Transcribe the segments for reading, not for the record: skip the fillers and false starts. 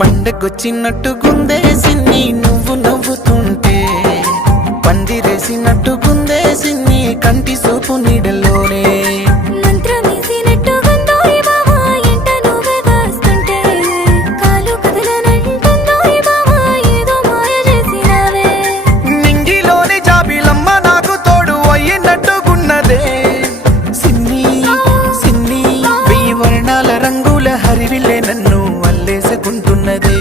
పండగొచ్చినట్టు గుందేసిన్ని నువ్వు నవ్వుతుంటే, పందిరేసినట్టు గుందేసిన్ని కంటి సూపు నీడలోనే. నింగిలోని జాబిలమ్మ నాకు తోడు అయినట్టుగున్నదే. సిన్ని సిన్ని వెయ్యి వర్ణాల రంగుల హరివిల్లే నన్ను అల్లేసుకుంటున్నదే.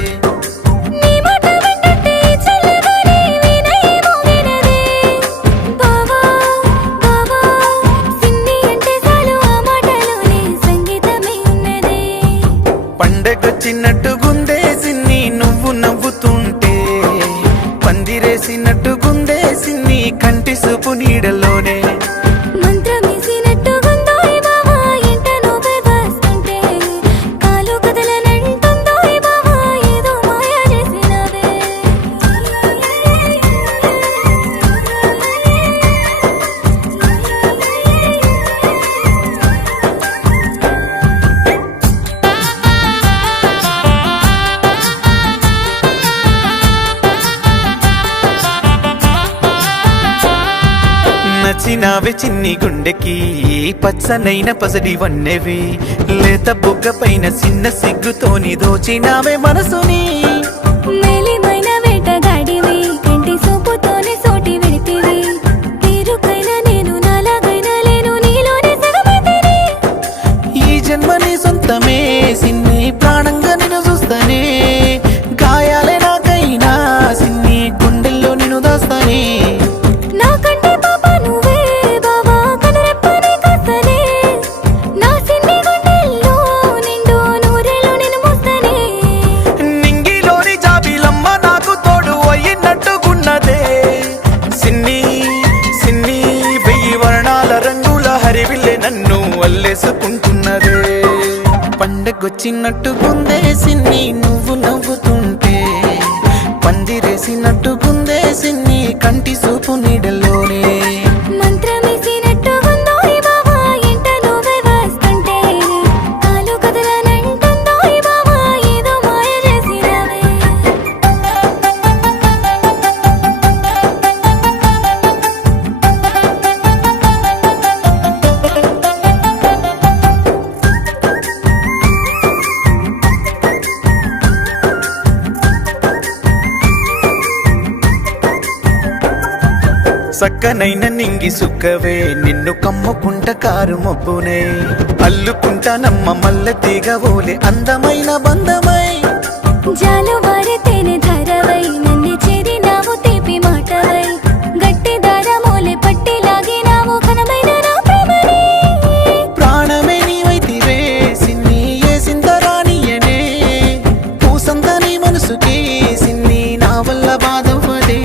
పండగొచ్చినట్టు గుందేసిన్ని నువ్వు నవ్వుతుంటే, పందిరేసినట్టు గుందేసిన్ని కంటి సూపు నీడలోనే. నచ్చినావే చిన్ని గుండెకి పచ్చనైన పసడి వన్నెవి, లేత బుగ్గ పైన చిన్న సిగ్గుతోని దోచినావే మనసుని. మేలిమైన వేటగాడివి, కంటి సూపుతోనే సోటి విడితివి, తీరుకైనా నేను నాలాగైనా లేను నీలోనే సగమైతిని. ఈ జన్మని సొంతమే సిన్ని, ప్రాణంగా నేను చూస్తానే. గాయాలే నాకైనా సిన్ని, గుండెల్లో నేను దాస్తానే. నన్ను అల్లేసుకుంటున్నదే. పండగొచ్చినట్టు గుందేసిన్ని నువ్వు నవ్వుతుంటే, పందిరేసినట్టు గుందేసిన్ని కంటి సూపు నీడలోనే. సక్కనైన నింగి సుక్కవే, నిన్ను కమ్ముకుంట కారు మబ్బునే. అల్లుకుంటానమ్మ మల్ల తీగవోలే అందమైన బంధమై. జాలువారితేనే ధరవై, నన్ను చేరినావు తీపి మాటవై, గట్టి దారమోలే పట్టి లాగినావు ఘనమైన నా ప్రేమని. ప్రాణమే నీవైతివే సిన్ని, ఏ సింతరానియనే. పూసంత నీ మనసుకి సిన్ని, నా వల్ల బాధవదే.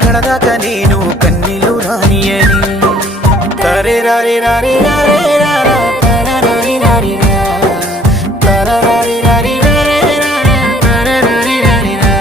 కడదాక నేను కన్నీలు రానియని. తరే రారి రారి రారే రారా, తర రారి రారి రా, తర రారి రారి రారే రారా, తర రారి రారి రా.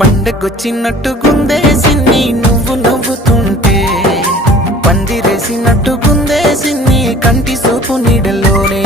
పండగొచ్చినట్టు గుందేసిన్ని నువ్వు నవ్వుతుంటే, పందిరేసినట్టు కుందేసింది కంటి సూపు నీడలోనే